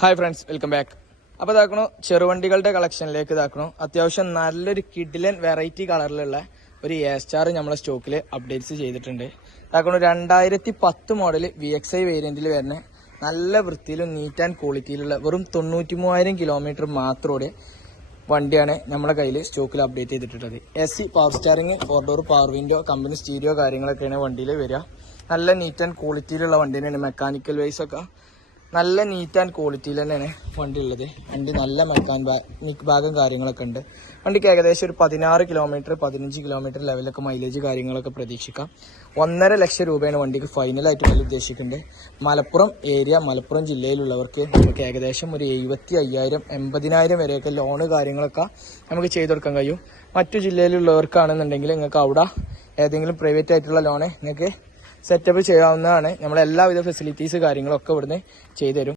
Hi friends, welcome back. അപ്പോൾ ഇതാക്കണോ ചെറുവണ്ടികളുടെ കളക്ഷനിലേക്ക് ഇതാക്കണോ അത്യാവശ്യം നല്ലൊരു കിഡിലൻ വെറൈറ്റി കളറിലുള്ള ഒരു എ-സ്റ്റാർ നമ്മളെ സ്റ്റോക്കിൽ അപ്ഡേറ്റ്സ് ചെയ്തിട്ടുണ്ട്. ഇതാക്കണോ 2010 മോഡൽ VXI വേരിയന്റിൽ വരുന്ന നല്ല വൃത്തിയിലും നീറ്റ് ആൻഡ് ക്വാളിറ്റിയിലുള്ള വെറും 93,000 കിലോമീറ്റർ മാത്രമോടെ വണ്ടിയാണ് നമ്മളെ കയ്യിൽ സ്റ്റോക്കിൽ അപ്ഡേറ്റ് ചെയ്തിട്ടുള്ളത്. AC power steering, 4 door power window, company stereo കാര്യങ്ങളൊക്കെയാണ് വണ്ടിയിൽ വരിക. നല്ല നീറ്റ് ആൻഡ് ക്വാളിറ്റിയിലുള്ള വണ്ടി തന്നെയാണ്. മെക്കാനിക്കൽ വൈസ് ഒക്കെ നല്ല നീറ്റ് ആൻഡ് ക്വാളിറ്റിയിൽ തന്നെയാണ് വണ്ടി ഉള്ളത്. വണ്ടി നല്ല മെക്കാനിക് ഭാഗം കാര്യങ്ങളൊക്കെ ഉണ്ട്. വണ്ടിക്ക് ഏകദേശം ഒരു 16 കിലോമീറ്റർ 15 കിലോമീറ്റർ ലെവലൊക്കെ മൈലേജ് കാര്യങ്ങളൊക്കെ പ്രതീക്ഷിക്കാം. 1.5 ലക്ഷം രൂപയാണ് വണ്ടിക്ക് ഫൈനലായിട്ട് വില ഉദ്ദേശിക്കുന്നുണ്ട്. മലപ്പുറം ജില്ലയിലുള്ളവർക്ക് നമുക്ക് ഏകദേശം ഒരു 75,000 80,000 വരെയൊക്കെ ലോണ് കാര്യങ്ങളൊക്കെ നമുക്ക് ചെയ്ത് കൊടുക്കാൻ കഴിയും. മറ്റു ജില്ലയിലുള്ളവർക്കാണെന്നുണ്ടെങ്കിൽ നിങ്ങൾക്ക് അവിടെ ഏതെങ്കിലും പ്രൈവറ്റ് ആയിട്ടുള്ള ലോണ് നിങ്ങൾക്ക് സെറ്റപ്പ് ചെയ്യാവുന്നതാണ്. നമ്മളെല്ലാവിധ ഫെസിലിറ്റീസ് കാര്യങ്ങളൊക്കെ ഇവിടുന്ന് ചെയ്തു തരും.